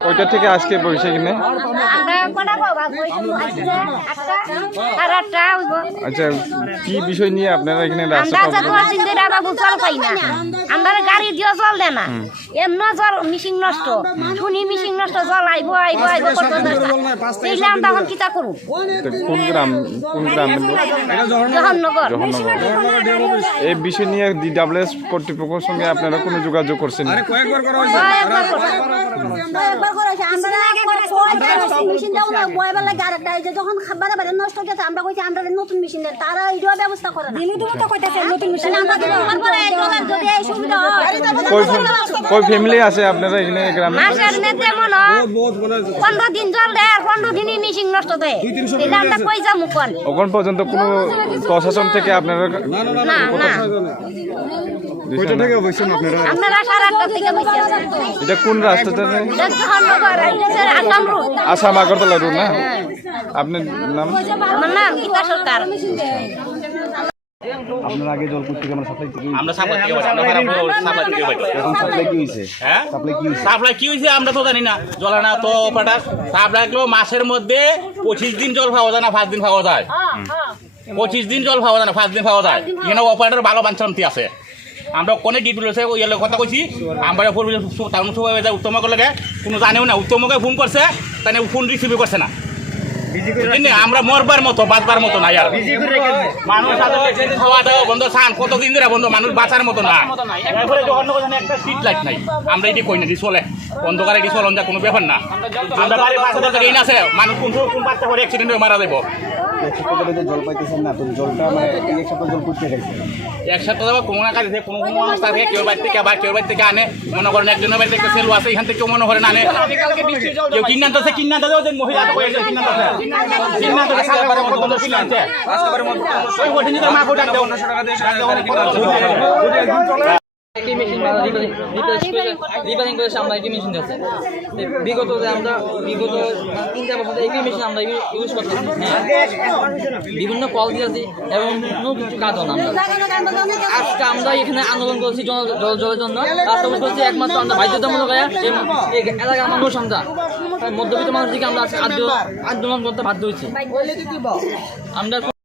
কয়টা থেকে আজকে বসে কিনে? আচ্ছা, কি বিষয় নিয়ে আপনারা এখানে আমরা গাড়ি দিয়ে জল দেয় না, এমন জল মিশিং নষ্ট, শুনি মিশিং নষ্ট, জল আইব আইব আইব করতে আমরা এখন কিতা করব? কোন গ্রাম জহরনগর। এই বিষয় নিয়ে DWS কর্তৃপক্ষের সঙ্গে আপনারা কোনো যোগাযোগ করছেন? যখন খাবার বাইরে নষ্ট হচ্ছে আমরা কইছি আমরা নতুন মেশিন দেন, তারা এইটাও ব্যবস্থা করে না। কই ফ্যামিলি আছে আপনারা এখানে গ্রামে? 15 দিন জল দেয়, 15 দিনই মেশিন নষ্ট দেয়। আমরা কই যামু কোন? এখন পর্যন্ত কোনো প্রশাসন থেকে আপনারা না না কয়টা থেকে বসছেন আপনারা? আমরা 8:30 থেকে বসে আছি। এটা কোন রাস্তাটা? জহরনগর আসাম রোড। আসাম আগরতলা রোড না? আপনার নাম? আমার নাম গীতা সরকার। আপনারা আগে জল করতে আমরা সাপ্লাই থেকে আমরা সাপ্লাই থেকে সাপ্লাই থেকে এখন সাপ্লাই কি হইছে? হ্যাঁ সাপ্লাই কি হইছে? আমরা তো জানি না, জল না তো পাটাস সাপ্লাই গুলো মাসের মধ্যে 25 দিন জল পাওয়া যায় না, 5 দিন পাওয়া যায়। 25 দিন জল পাওয়া যায় না, 5 দিন পাওয়া যায়। এখানে অপারেটর ভালো বাঞ্ছান্তি আছে। আমরা কোনে ডিটেলসে ওই কথা কইছি, আমরা টাউন সুপারভাইজার উত্তমকে লাগে কোনো জানেও না, উত্তমকে ফোন করছে তাই ফোন রিসিভ করছে না। আমরা মরবার মতো বাঁচবার মতো না, মানুষ খাওয়া দাওয়া বন্ধ, সান কতদিন ধরে বন্ধ, মানুষ বাঁচার মতো না। একটা স্ট্রিট লাইট নাই, আমরা এটি কই না চলে অন্ধকারে এটি চলন যা কোনো ব্যাপার না। আমরা বাড়ির পাশে ট্রেন আছে, মানুষ কোন বাচ্চা করে অ্যাক্সিডেন্ট হয়ে মারা যাবো। জল পাইতেছেন না, তো জলটা এক সপ্তাহ জল করতে গেছে, এক সপ্তাহ যাবো কোনো না কাজে কোনো অবস্থা থেকে কেউ বাড়ি থেকে আবার কেউ বাড়ি থেকে আনে, মনে করেন একজনের বাড়িতে একটা সেলু আছে, এখান থেকে কেউ মনে করেন আনে, কেউ কিনাতে আছে মহিলা রিপেয়ারিং করেছে। আমরা একই মেশিন আছে বিগত 3-4 বছর একই মেশিন আমরা ইউজ করতেছি। বিভিন্ন কল দিয়েছি এবং কিছু কাজ না। আজকে আমরা এখানে আন্দোলন করছি জলের জন্য, রাস্তা করছি একমাত্র আমরা বাধ্যতামূলক এলাকার মানুষ, আমরা মধ্যবিত্ত মানুষ থেকে আমরা আন্দোলন করতে বাধ্য হয়েছি। আমরা